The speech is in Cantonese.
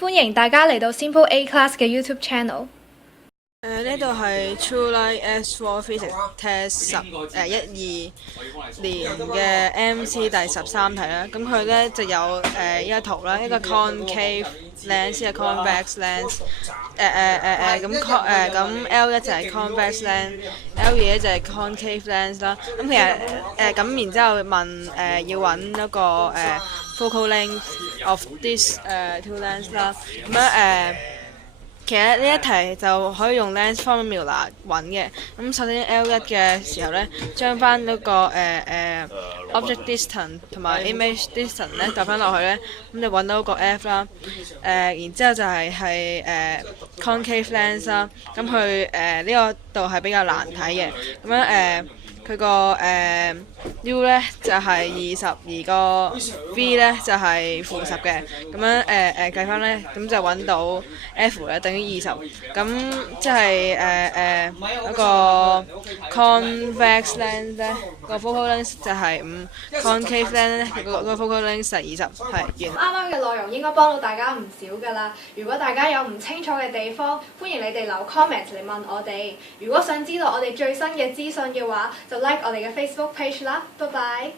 歡迎大家嚟到 Simple A Class 嘅 YouTube channel。呢度係 True Light S4 Physics Test 12年嘅 MC 第13題啦。咁佢呢就有一個圖啦，一個 concave lens， 一個 convex lens。咁 L1 就係 convex lens，L2 就係 concave lens 啦。咁其實咁然之後問要揾嗰個focal length of this two lens 啦。咁樣其實呢一題就可以用 lens formula 揾嘅。咁首先 L1 嘅時候呢，將翻嗰個object distance 同埋 image distance 呢搭翻落去呢，咁就揾到個 F 啦。然之後就係concave lens 啦。咁佢呢個度係比較難睇嘅。咁樣佢個U 呢就係20，而個 V 呢就係-10嘅。咁樣計翻呢，咁就揾到 F 呢等於20。咁即係嗰個 convex lens 呢，個 focal length 就係5，concave lens 呢，個 focal length 係20。係完。啱啱嘅內容應該幫到大家唔少㗎啦。如果大家有唔清楚嘅地方，歡迎你哋留 comment 嚟問我哋。如果想知道我哋最新嘅資訊嘅話，就 like 我哋嘅 Facebook page 啦。拜拜。